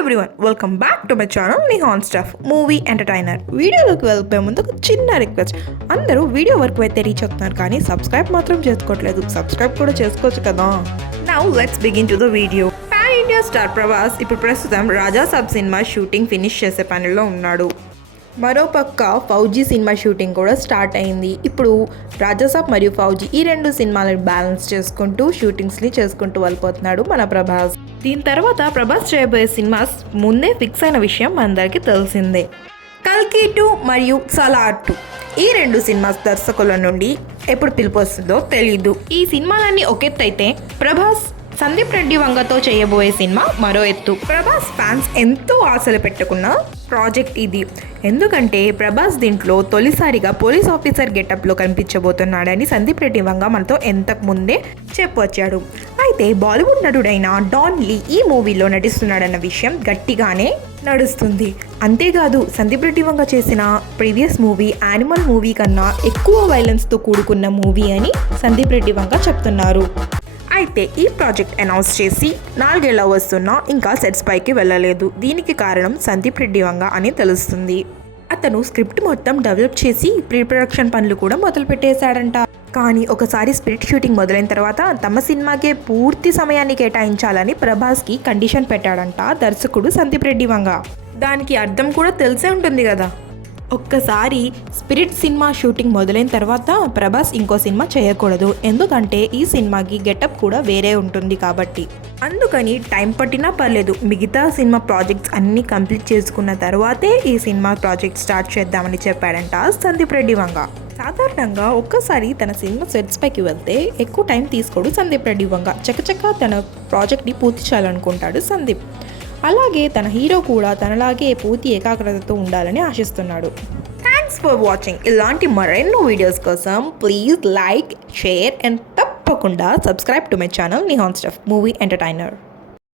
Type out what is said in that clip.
Everyone welcome back to my channel Nihan stuff movie entertainer. వీడియోలోకి వెళ్ళిపోయే ముందు ఒక చిన్న రిక్వెస్ట్. అందరూ వీడియో వరకు అయితే రీచ్ అవుతున్నారు కానీ సబ్స్క్రైబ్ మాత్రం చేసుకోవట్లేదు. సబ్స్క్రైబ్ కూడా చేసుకోవచ్చు కదా. Now let's begin to the video. Pan India star Prabhas ఇప్పుడు ప్రస్తుతం రాజా సాబ్ సినిమా షూటింగ్ ఫినిష్ చేసే పనిలో ఉన్నాడు. మరోపక్క ఫౌజీ సినిమా షూటింగ్ కూడా స్టార్ట్ అయింది. ఇప్పుడు రాజాసాబ్ మరియు ఫౌజీ ఈ రెండు సినిమాలను బ్యాలెన్స్ చేసుకుంటూ షూటింగ్స్ని చేసుకుంటూ వెళ్ళిపోతున్నాడు మన ప్రభాస్. దీని తర్వాత ప్రభాస్ చేయబోయే సినిమాస్ ముందే ఫిక్స్ అయిన విషయం అందరికీ తెలిసిందే. కల్కి 2 మరియు సలార్ 2 ఈ రెండు సినిమాస్ దర్శకుల నుండి ఎప్పుడు పిలుపు వస్తుందో తెలీదు. ఈ సినిమాలన్నీ ఒక ఎత్తు అయితే ప్రభాస్ సందీప్ రెడ్డి వంగతో చేయబోయే సినిమా మరో ఎత్తు. ప్రభాస్ ఫ్యాన్స్ ఎంతో ఆశలు పెట్టుకున్న ప్రాజెక్ట్ ఇది. ఎందుకంటే ప్రభాస్ దీంట్లో తొలిసారిగా పోలీస్ ఆఫీసర్ గెటప్లో కనిపించబోతున్నాడని సందీప్ రెడ్డి వంగ మనతో ఎంతకు ముందే చెప్పొచ్చాడు. అయితే బాలీవుడ్ నటుడైన డాన్ లీ ఈ మూవీలో నటిస్తున్నాడన్న విషయం గట్టిగానే నడుస్తుంది. అంతేకాదు సందీప్ రెడ్డి వంగ చేసిన ప్రీవియస్ మూవీ యానిమల్ మూవీ కన్నా ఎక్కువ వైలెన్స్తో కూడుకున్న మూవీ అని సందీప్ రెడ్డి వంగ చెప్తున్నారు. అయితే ఈ ప్రాజెక్ట్ అనౌన్స్ చేసి 4 ఏళ్ల వస్తున్నా ఇంకా సెట్స్ పైకి వెళ్ళలేదు. దీనికి కారణం సందీప్ రెడ్డి వంగ అని తెలుస్తుంది. అతను స్క్రిప్ట్ మొత్తం డెవలప్ చేసి ప్రీ ప్రొడక్షన్ పనులు కూడా మొదలు పెట్టేశాడంట. కానీ ఒకసారి స్పిరిట్ షూటింగ్ మొదలైన తర్వాత తమ సినిమాకే పూర్తి సమయాన్ని కేటాయించాలని ప్రభాస్కి కండిషన్ పెట్టాడంట దర్శకుడు సందీప్ రెడ్డి వంగ. దానికి అర్థం కూడా తెలిసే ఉంటుంది కదా. ఒక్కసారి స్పిరిట్ సినిమా షూటింగ్ మొదలైన తర్వాత ప్రభాస్ ఇంకో సినిమా చేయకూడదు. ఎందుకంటే ఈ సినిమాకి గెటప్ కూడా వేరే ఉంటుంది కాబట్టి. అందుకని టైం పట్టినా పర్లేదు, మిగతా సినిమా ప్రాజెక్ట్స్ అన్నీ కంప్లీట్ చేసుకున్న తర్వాతే ఈ సినిమా ప్రాజెక్ట్ స్టార్ట్ చేద్దామని చెప్పాడంట సందీప్ రెడ్డి వంగ. సాధారణంగా ఒక్కసారి తన సినిమా సెట్స్ పైకి వెళ్తే ఎక్కువ టైం తీసుకోడు సందీప్ రెడ్డి వంగ. చకచకా తన ప్రాజెక్ట్ని పూర్తి చేయాలనుకుంటాడు సందీప్. అలాగే తన హీరో కూడా తనలాగే పూర్తి ఏకాగ్రతతో ఉండాలని ఆశిస్తున్నాడు. Thanks for watching. ఇలాంటి మరెన్నో వీడియోస్ కోసం ప్లీజ్ లైక్, షేర్ అండ్ తప్పకుండా subscribe to my channel Nihan stuff movie entertainer.